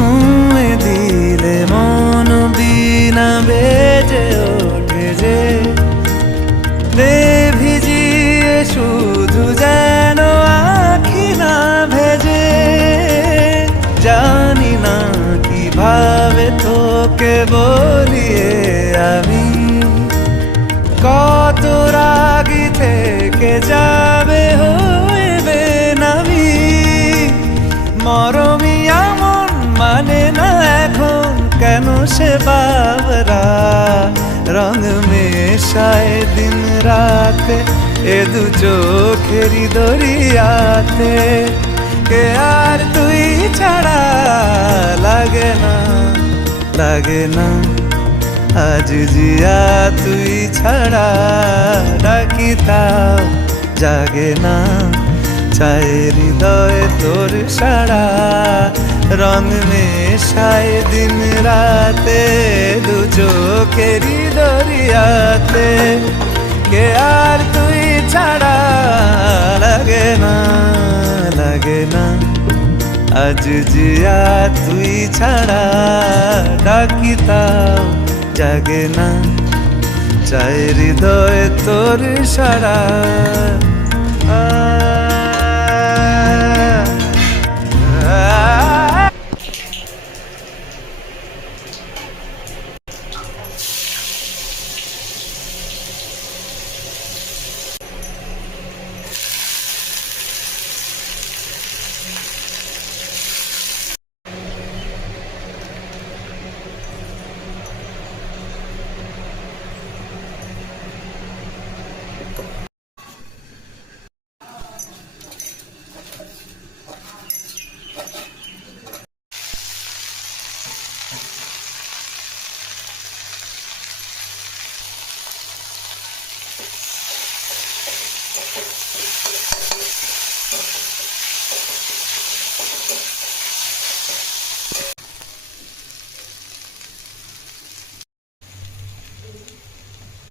ছুঁয়ে দিলে মন বিনা বেজে ওঠে যে দে ভিজিয়ে শুধু যেন আখি না ভেজে। জানি না কিভাবে তোকে বলিয়ে আমি কত রাগি থেকে যাবে হইবে নামি। মরমি এমন মানে না এখন কেন সে বাবরা রং মেশায় দিন রাতে এ দু চোখেরি দরিয়াতে। কে আর তুই ছাড়া লাগে না লাগে না আজ জিয়া তুই ছাড়া ডাকি তাও জাগে না। চায় হৃদয় তোর সারা রং মেশায় দিন রাতে দু চোখেরি দরিয়াতে। কে আর তুই ছাড়া লাগে না লাগে না আজ জিয়া তুই ছাড়া ডাকি তাও জাগে না। চায় হৃদয় তোর সারা